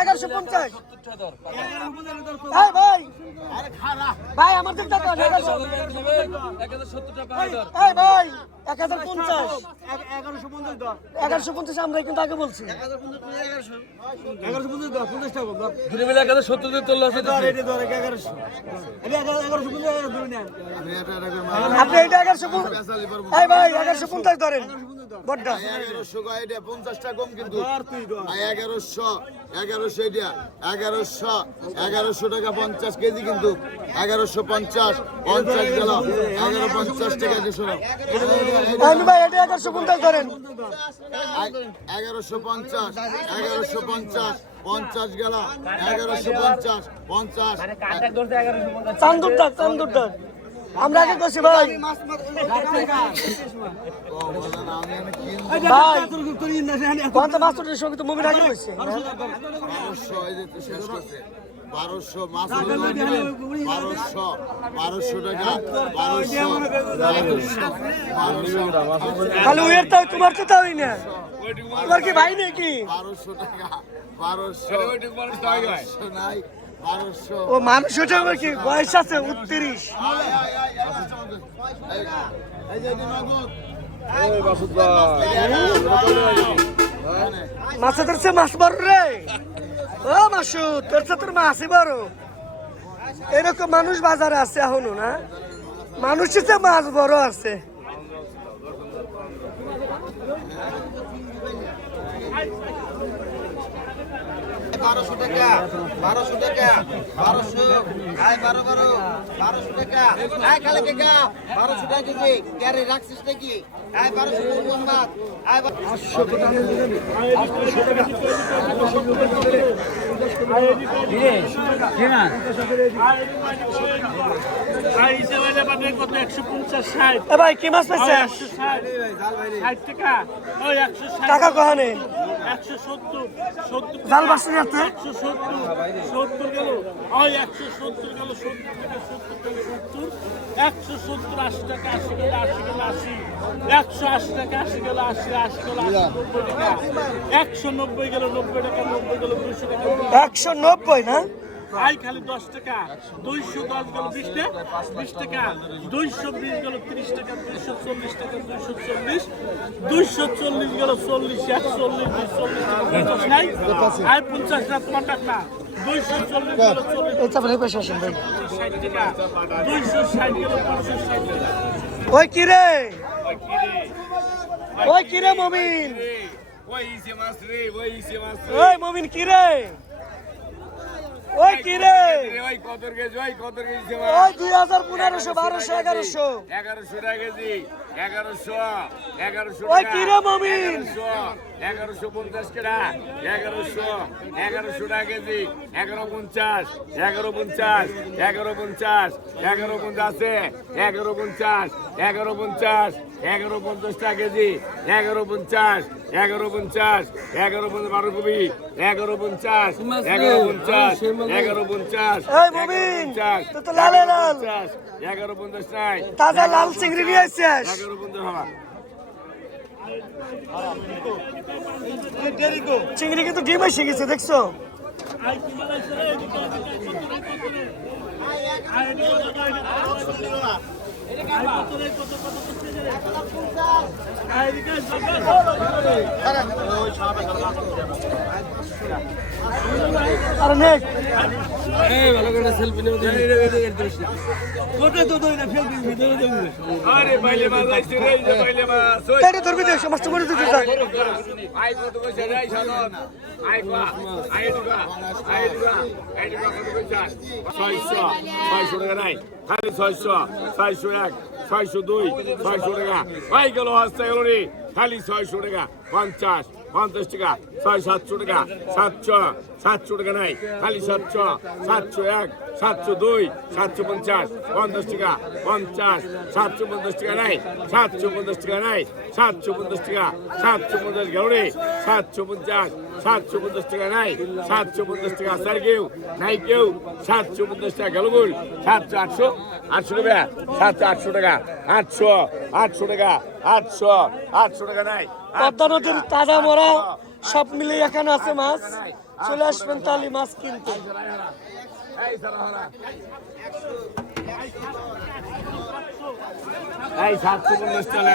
এগারোশো পঞ্চাশ। ভাই। ভাই, আমার দিক দেখো ভাই এক হাজার পঞ্চাশ। এগারোশো পঞ্চাশ আমরা কিন্তু আগে বলছি। আপনি এটা এগারোশো ভাই এগারোশো পঞ্চাশ ধরেন। বড্ডা। এগারোশো এটা পঞ্চাশটা কম কিন্তু। এগারোশো এগারোশো এটা এগারোশো এগারোশো টাকা পঞ্চাশ কেজি কিন্তু। এগারোশো পঞ্চাশ পঞ্চাশ গেল। এগারো পঞ্চাশ টাকা আমি এগারোশো পঞ্চাশ ধরেন। এগারোশো পঞ্চাশ এগারোশো পঞ্চাশ পঞ্চাশ গেল। এগারোশো পঞ্চাশ পঞ্চাশ। চান্দুর ডাক চান্দুর ডাক আমরা আগে করছি ভাই। ভাই। কোনটা মাস্টারের সঙ্গে তো মুভি আগে করছে বারোশো বারোশো মাছ বারোশো বারোশো টাকা বারোশো বারোশো ওয়ের তোমার তো তাই না? তোমার কি ভাই নাকি? বারোশো টাকা বারোশো বারোশো নাই। বারোশো ও, মানুষ ওটা আমার কি? বয়স আছে উনত্রিশ। এই মাছে ধরছে মাছ বড় রে। ও, মাসু, তোর তোর মাছই বড়। এরকম মানুষ বাজারে আছে এখনও, না? মানুষের মাছ বড় আছে। বারোশো টাকা বারোশো টাকা বারোশো আয় বারো বারো বারোশো টাকা আয় কালে টাকা বারোশো টাকা কেজি ক্যারে রাখছিস নাকি? আয় বারোশো মোহাম্মদ টাকা কহানে? জাল বাসতে যাচ্ছে একশো সত্তর আশি টাকা আশি গেলে আশি গেলে আশি। একশো আশি টাকা আশি গেলে আশি আশি গেলে আশি নব্বই টাকা। একশো নব্বই গেলে নব্বই টাকা নব্বই গেলে দুশো টাকা। একশো নব্বই না? আই খালি দশ টাকা দুইশো দশ গেল বিশ টাকা বিশ টাকা দুইশো বিশ গেল তিরিশ টাকা দুইশো চল্লিশ টাকা দুইশো চল্লিশ দুইশো চল্লিশ গেল চল্লিশ এক চল্লিশ দুই চল্লিশ টাকা পঞ্চাশ নাই পঞ্চাশ না তোমার টাকা দুইশো চল্লিশ গেল ষাট টাকা দুইশো ষাট গেল ষাট টাকা। ওই কি রে? ওই কি রে? মমিন? ওই কি রে? ওই কি রে ওই দুই হাজার পনেরোশো বারোশো এগারোশো। এগারোশো টাকা কেজি। এগারোশো এগারোশো এগারোশো এগারোশো পঞ্চাশ টাকা এগারোশো এগারোশো টাকা কেজি এগারো পঞ্চাশ এগারো পঞ্চাশ এগারো পঞ্চাশ এগারো পঞ্চাশ এগারো পঞ্চাশ এগারো পঞ্চাশ এগারো পঞ্চাশ টাকা কেজি এগারো পঞ্চাশ এগারো পঞ্চাশ এগারো পঞ্চাশ বারো কবি এগারো পঞ্চাশ এগারো পঞ্চাশ এগারো পঞ্চাশ এই মমিন পঞ্চাশ তো তো লালে লাল। পঞ্চাশ এগারো পঞ্চাশ নাই তাজা লাল চিংড়ি নিয়ে এগারো হওয়া চিংড়ি কিন্তু ডিম এসে গেছে দেখছ কত কত কইছে 600 600 টাকা নাই খালি 600 601 602 600 টাকা। ভাই গেল আসতে গেল রে। খালি 600 টাকা 50 পঞ্চাশ টাকা, ছয় সাতশো টাকা, সাতশো সাতশো টাকা নাই, খালি সাতশো সাতশো এক, সাতশো দুই, সাতশো পঞ্চাশ পঞ্চাশ টাকা, পঞ্চাশ, সাতশো পঞ্চাশ টাকা নাই, সাতশো পঞ্চাশ টাকা নাই, সাতশো পঞ্চাশ টাকা, সাতশো পঞ্চাশ গৌড়ে সাতশো পঞ্চাশ সাতশো পঞ্চাশ টাকা নাই সাতশো পঞ্চাশ টাকা স্যার কেউ নাই কেউ সাতশো পঞ্চাশ টাকা গেল বল সাতশো আটশো আটশো টাকা সাতশো আটশো টাকা আটশো আটশো টাকা আটশো আটশো টাকা নাই পদ্মা নদীর তাজা মরা সব মিলে এখানে আছে মাছ। চলে আসবেন তালি মাছ কিনতে। এই সাতশো পঞ্চাশ টাকা